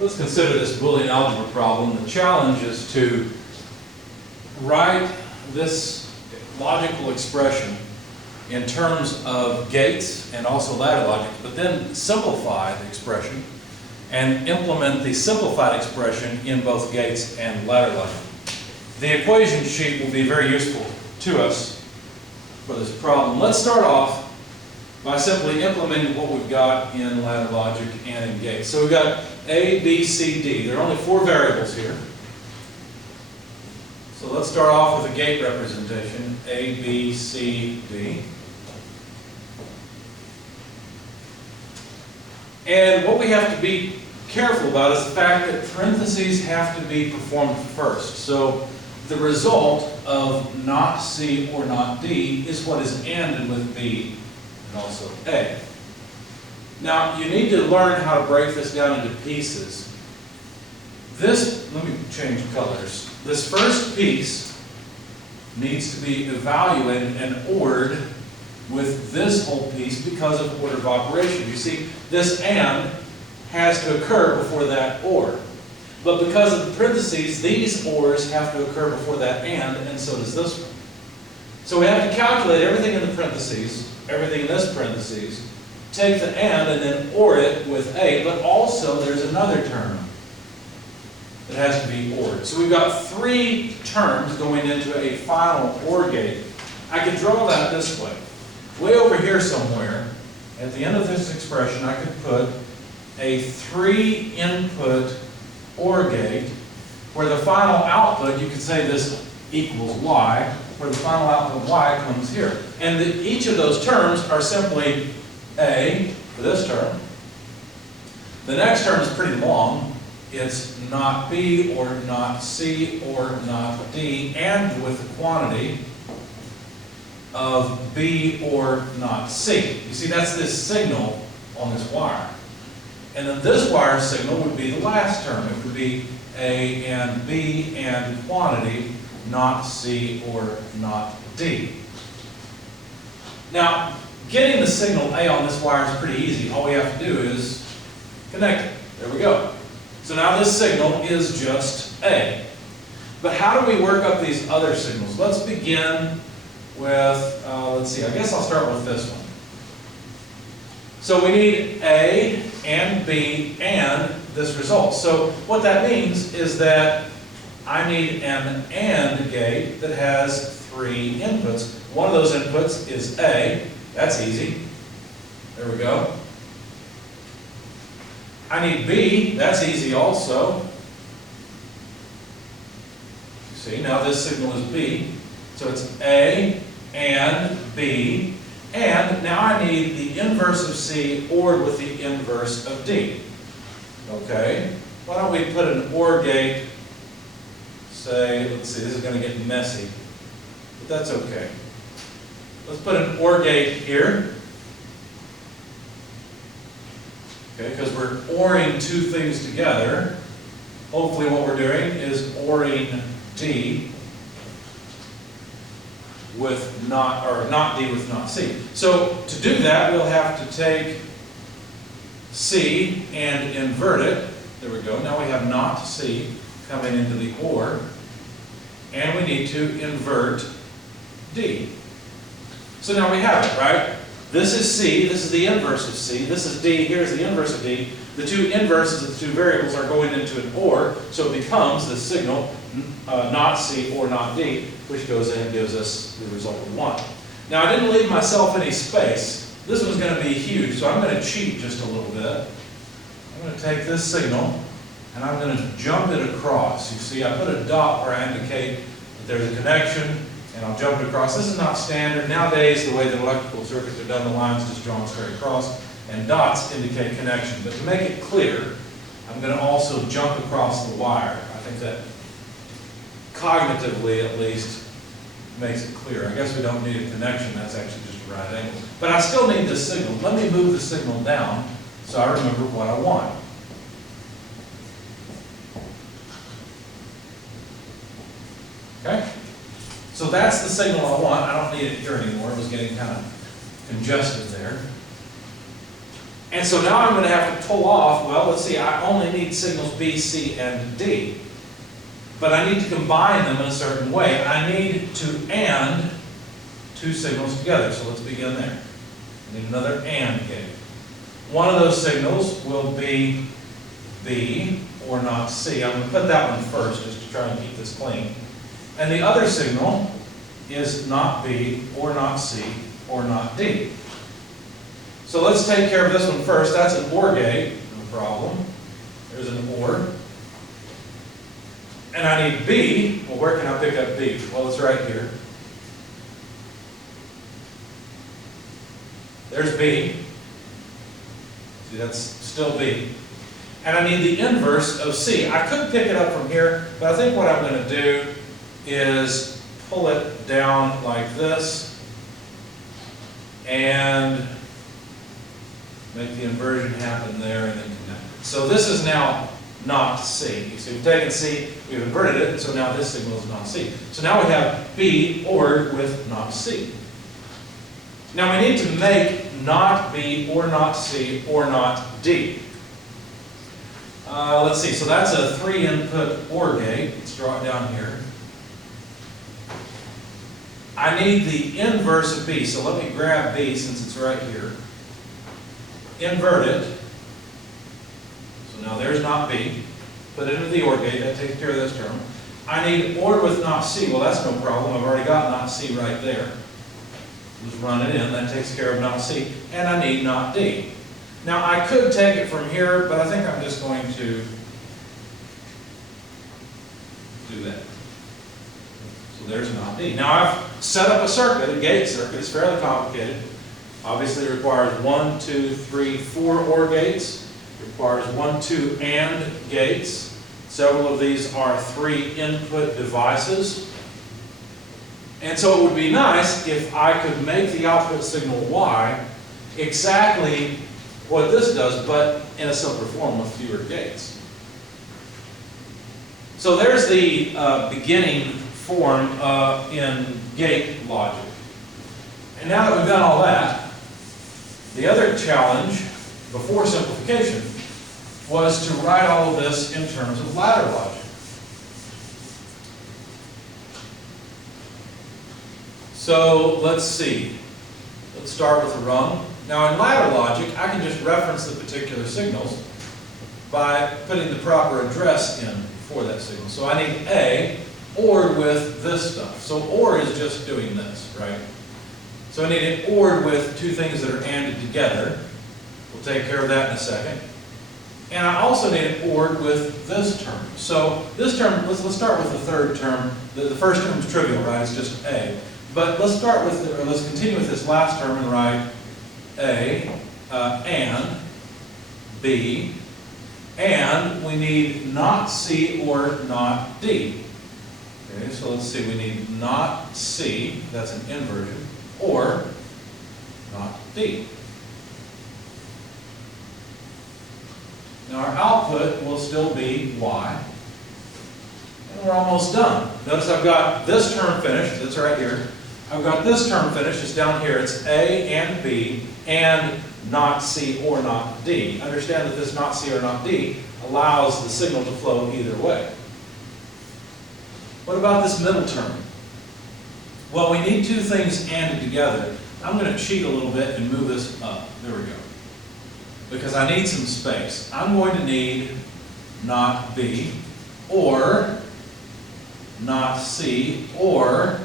Let's consider this Boolean algebra problem. The challenge is to write this logical expression in terms of gates and also ladder logic, but then simplify the expression and implement the simplified expression in both gates and ladder logic. The equation sheet will be very useful to us for this problem. Let's start off by simply implementing what we've got in ladder logic and in gates. So we've got A, B, C, D. There are only 4 variables here. So let's start off with a gate representation, A, B, C, D. And what we have to be careful about is the fact that parentheses have to be performed first. So the result of not C or not D is what is ended with B and also A. Now, you need to learn how to break this down into pieces. Let me change colors. This first piece needs to be evaluated and ordered with this whole piece because of order of operation. You see, this AND has to occur before that OR. But because of the parentheses, these ORs have to occur before that and so does this one. So we have to calculate everything in the parentheses, everything in this parentheses, take the and then OR it with A, but also there's another term that has to be ORed. So we've got 3 terms going into a final OR gate. I could draw that this way. Way over here somewhere, at the end of this expression, I could put a 3-input OR gate where the final output, you could say this equals Y, where the final output Y comes here. And each of those terms are simply A for this term. The next term is pretty long. It's not B or not C or not D, and with the quantity of B or not C. You see, that's this signal on this wire. And then this wire signal would be the last term. It would be A and B and quantity, not C or not D. Now, getting the signal A on this wire is pretty easy. All we have to do is connect it. There we go. So now this signal is just A. But how do we work up these other signals? Let's begin with, let's see, I guess I'll start with this one. So we need A and B and this result. So what that means is that I need an AND gate that has 3 inputs. One of those inputs is A. That's easy. There we go. I need B. That's easy also. You see, now this signal is B. So it's A and B. And now I need the inverse of C ORed with the inverse of D. Okay? Why don't we put an OR gate, say, let's see, this is going to get messy, but that's okay. Let's put an OR gate here. Okay, because we're ORing 2 things together. Hopefully what we're doing is ORing D with not, or not D with not C. So to do that, we'll have to take C and invert it. There we go. Now we have not C coming into the OR. And we need to invert D. So now we have it, right? This is C, this is the inverse of C, this is D, here's the inverse of D. The 2 inverses of the 2 variables are going into an OR, so it becomes the signal not C or not D, which goes in and gives us the result of 1. Now I didn't leave myself any space. This one's going to be huge, so I'm going to cheat just a little bit. I'm going to take this signal and I'm going to jump it across. You see, I put a dot where I indicate that there's a connection, and I'll jump it across. This is not standard. Nowadays, the way that electrical circuits are done, the lines just drawn straight across, and dots indicate connection. But to make it clear, I'm going to also jump across the wire. I think that cognitively, at least, makes it clear. I guess we don't need a connection. That's actually just a right angle. But I still need this signal. Let me move the signal down so I remember what I want. Okay? So that's the signal I want. I don't need it here anymore. It was getting kind of congested there. And so now I'm going to have to pull off, well, let's see, I only need signals B, C, and D. But I need to combine them in a certain way. I need to AND two signals together. So let's begin there. I need another AND gate. One of those signals will be B or not C. I'm going to put that one first just to try and keep this clean. And the other signal is not B or not C or not D. So let's take care of this one first. That's an OR gate, no problem. There's an OR. And I need B. Well, where can I pick up B? Well, it's right here. There's B. See, that's still B. And I need the inverse of C. I could pick it up from here, but I think what I'm going to do is pull it down like this and make the inversion happen there and then connect. So this is now not C. You see, we've taken C, we've inverted it, and so now this signal is not C. So now we have B ORed with not C. Now we need to make not B or not C or not D. Let's see, so that's a 3-input OR gate. Let's draw it down here. I need the inverse of B, so let me grab B since it's right here. Invert it. So now there's not B. Put it into the OR gate, that takes care of this term. I need OR with not C. Well, that's no problem. I've already got not C right there. Just run it in, that takes care of not C. And I need not D. Now I could take it from here, but I think I'm just going to do that. So there's not D. Now I've set up a circuit, a gate circuit. It's fairly complicated. Obviously it requires 1, 2, 3, 4 OR gates. It requires 1, 2 AND gates. Several of these are 3-input devices. And so it would be nice if I could make the output signal Y exactly what this does, but in a simpler form with fewer gates. So there's the beginning form in gate logic. And now that we've done all that, the other challenge before simplification was to write all of this in terms of ladder logic. So let's see. Let's start with a rung. Now in ladder logic, I can just reference the particular signals by putting the proper address in for that signal. So I need A ORed with this stuff. So OR is just doing this, right? So I need it ORed with two things that are ANDed together. We'll take care of that in a second. And I also need it ORed with this term. So this term, let's start with the third term. The first term is trivial, right? It's just A. But let's start with, or let's continue with this last term and write A, and B, and we need not C or not D. Okay, so let's see, we need not C, that's an inversion, or not D. Now our output will still be Y, and we're almost done. Notice I've got this term finished, that's right here. I've got this term finished, it's down here, it's A and B, and not C or not D. Understand that this not C or not D allows the signal to flow either way. What about this middle term? Well, we need two things ANDed together. I'm going to cheat a little bit and move this up. There we go. Because I need some space. I'm going to need not B, or not C, or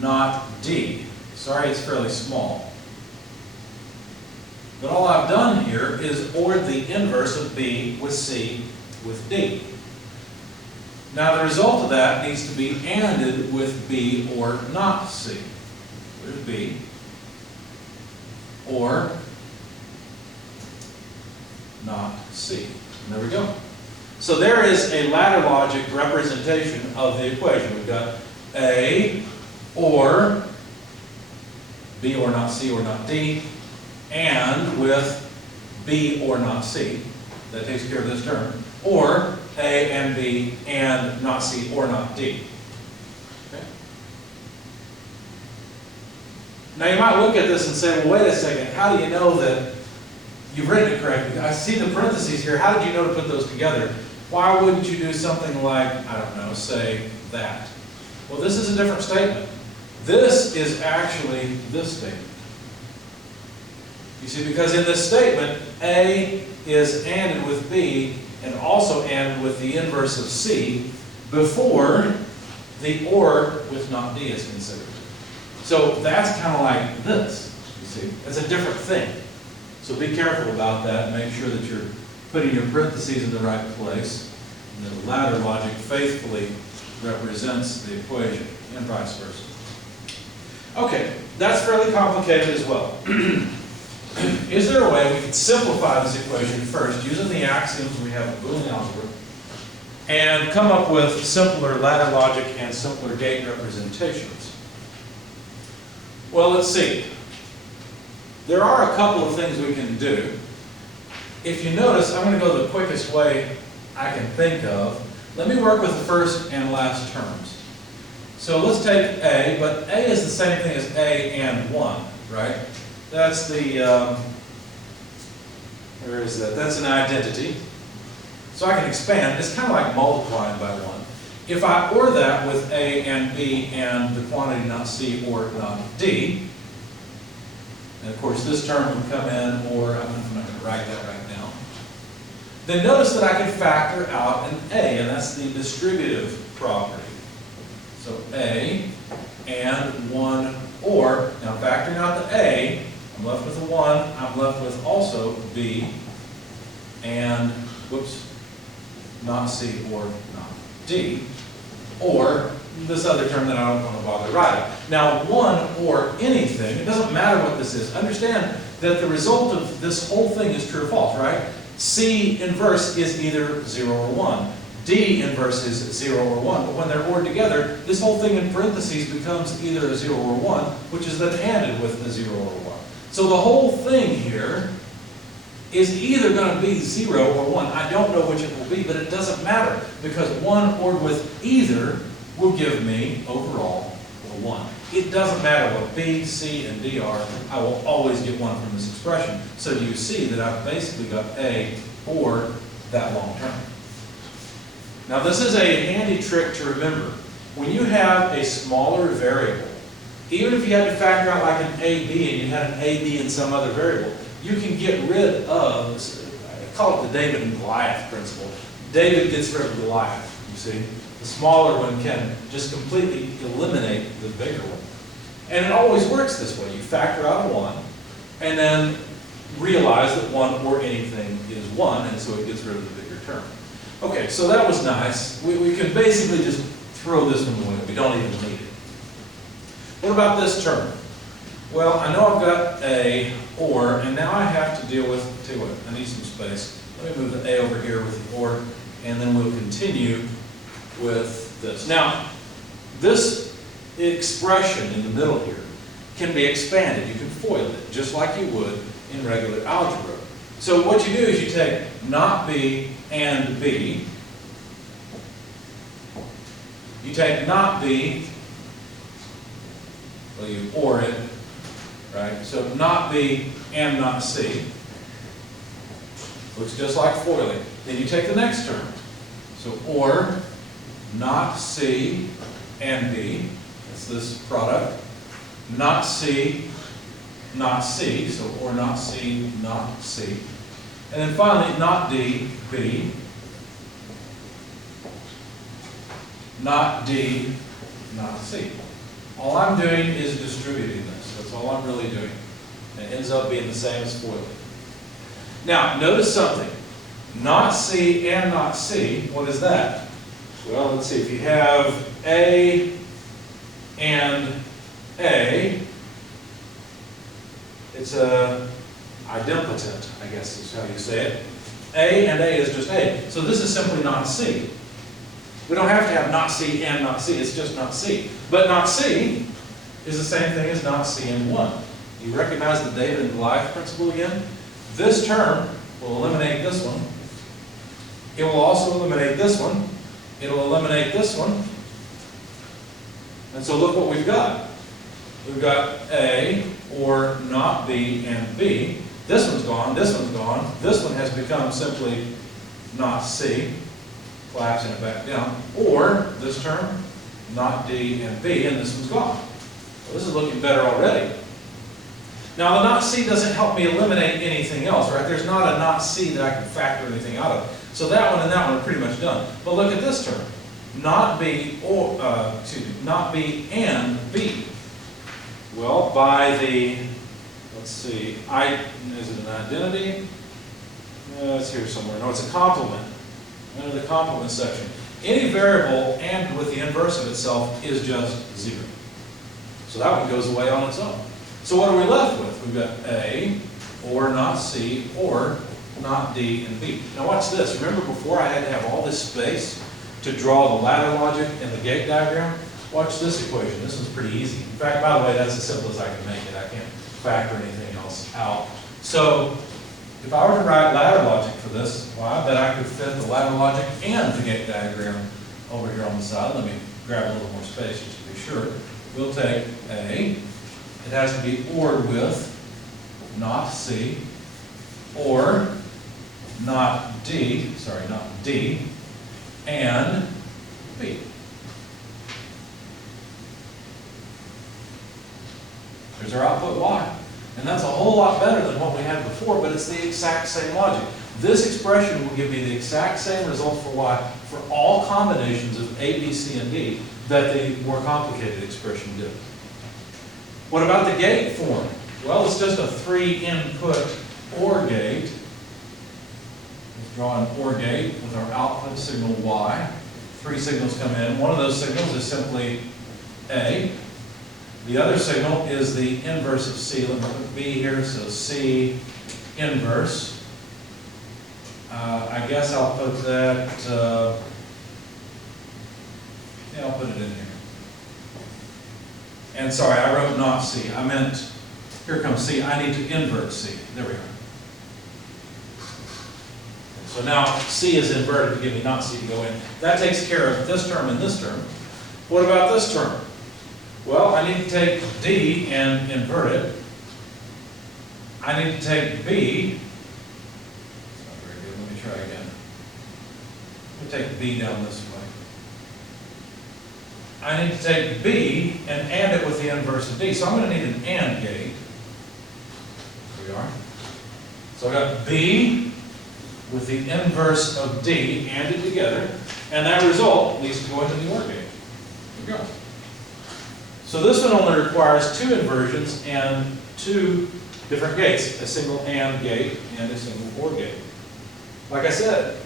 not D. Sorry, it's fairly small. But all I've done here is ORed the inverse of B with C with D. Now the result of that needs to be ANDed with B or not C. There's B, or not C. And there we go. So there is a ladder logic representation of the equation. We've got A, or B or not C or not D, and with B or not C. That takes care of this term. Or A and B and not C or not D. Okay. Now you might look at this and say, well, wait a second, how do you know that you've written it correctly. I see the parentheses here. How did you know to put those together? Why wouldn't you do something like, I don't know, say that? Well, this is a different statement. This is actually this statement. You see, because in this statement, A is ANDed with B and also ANDed with the inverse of C before the OR with not D is considered. So that's kind of like this, you see. It's a different thing. So be careful about that. Make sure that you're putting your parentheses in the right place. And the ladder logic faithfully represents the equation and vice versa. Okay, that's fairly complicated as well. Is there a way we can simplify this equation first using the axioms we have in Boolean Algebra and come up with simpler ladder logic and simpler gate representations? Well, let's see. There are a couple of things we can do. If you notice, I'm going to go the quickest way I can think of. Let me work with the first and last terms. So let's take A, but A is the same thing as A and 1, right? That's the, where is that? That's an identity. So I can expand. It's kind of like multiplying by 1. If I OR that with A and B and the quantity not C or not D, and of course this term would come in, or I'm not going to write that right now, then notice that I can factor out an A, and that's the distributive property. So A and 1 OR. Now factoring out the A, I'm left with a 1, I'm left with also B and, whoops, not C or not D, or this other term that I don't want to bother writing. Now 1 or anything, it doesn't matter what this is. Understand that the result of this whole thing is true or false, right? C inverse is either 0 or 1. D inverse is 0 or 1, but when they're ORed together, this whole thing in parentheses becomes either a 0 or 1, which is then ANDed with a 0 or 1. So the whole thing here is either going to be 0 or 1. I don't know which it will be, but it doesn't matter, because 1 ORed with either will give me, overall, a 1. It doesn't matter what B, C, and D are, I will always get 1 from this expression. So you see that I've basically got A or that long term. Now this is a handy trick to remember. When you have a smaller variable, even if you had to factor out like an AB and you had an AB in some other variable, you can get rid of, I call it the David and Goliath principle. David gets rid of Goliath, you see. The smaller one can just completely eliminate the bigger one. And it always works this way. You factor out a 1 and then realize that 1 or anything is 1, and so it gets rid of the bigger term. Okay, so that was nice. We can basically just throw this one away. We don't even need it. What about this term? Well, I know I've got A, OR, and now I have to deal with, tell you what, I need some space. Let me move the A over here with the OR, and then we'll continue with this. Now, this expression in the middle here can be expanded. You can FOIL it, just like you would in regular algebra. So what you do is you take not B and B. You take not B, well, you OR it, right? So not B and not C. Looks just like FOILing. Then you take the next term. So OR not C and B. That's this product. Not C, not C. So OR not C, not C. And then finally, not D, B. Not D, not C. All I'm doing is distributing this. That's all I'm really doing. And it ends up being the same as FOILing. Now, notice something. Not C and not C, what is that? Well, let's see. If you have A and A, it's a idempotent, I guess is how you say it. A and A is just A. So this is simply not C. We don't have to have not C and not C. It's just not C. But not C is the same thing as not C and 1. You recognize the David and Goliath principle again? This term will eliminate this one. It will also eliminate this one. It will eliminate this one. And so look what we've got. We've got A, or not B, and B. This one's gone, this one's gone, this one has become simply not C, collapsing it back down, or this term, not D and B, and this one's gone. Well, this is looking better already. Now the not C doesn't help me eliminate anything else, right? There's not a not C that I can factor anything out of. So that one and that one are pretty much done. But look at this term, not B or, not B and B. Well, by the, let's see, is it an identity? It's here somewhere. No, it's a complement. Under the complement section. Any variable and with the inverse of itself is just 0. So that one goes away on its own. So what are we left with? We've got A, or not C, or not D and B. Now watch this. Remember before I had to have all this space to draw the ladder logic and the gate diagram? Watch this equation. This one's pretty easy. In fact, by the way, that's as simple as I can make it. I can't factor anything else out. So if I were to write ladder logic for this, well, I bet I could fit the ladder logic and the gate diagram over here on the side. Let me grab a little more space just to be sure. We'll take A. It has to be ORed with not C, or not D, sorry, not D, and B. There's our output Y. And that's a whole lot better than what we had before, but it's the exact same logic. This expression will give me the exact same result for Y for all combinations of A, B, C, and D that the more complicated expression did. What about the gate form? Well, it's just a 3-input OR gate. Let's draw an OR gate with our output signal Y. 3 signals come in. One of those signals is simply A. The other signal is the inverse of C. Let me put B here, so C inverse. I guess I'll put that, yeah, I'll put it in here. And sorry, I wrote not C. I meant, here comes C. I need to invert C. There we go. So now C is inverted to give me not C to go in. That takes care of this term and this term. What about this term? Well, I need to take D and invert it. I need to take B. It's not very good. Let me try again. Let me take B down this way. I need to take B and AND it with the inverse of D. So I'm going to need an AND gate. Here we are. So I've got B with the inverse of D ANDed together. And that result needs to go into the OR gate. Here we go. So this one only requires 2 inversions and 2 different gates, a single AND gate and a single OR gate. Like I said,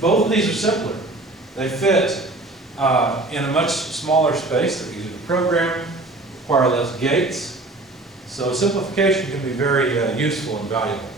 both of these are simpler. They fit in a much smaller space. They're easy to program, require less gates. So simplification can be very useful and valuable.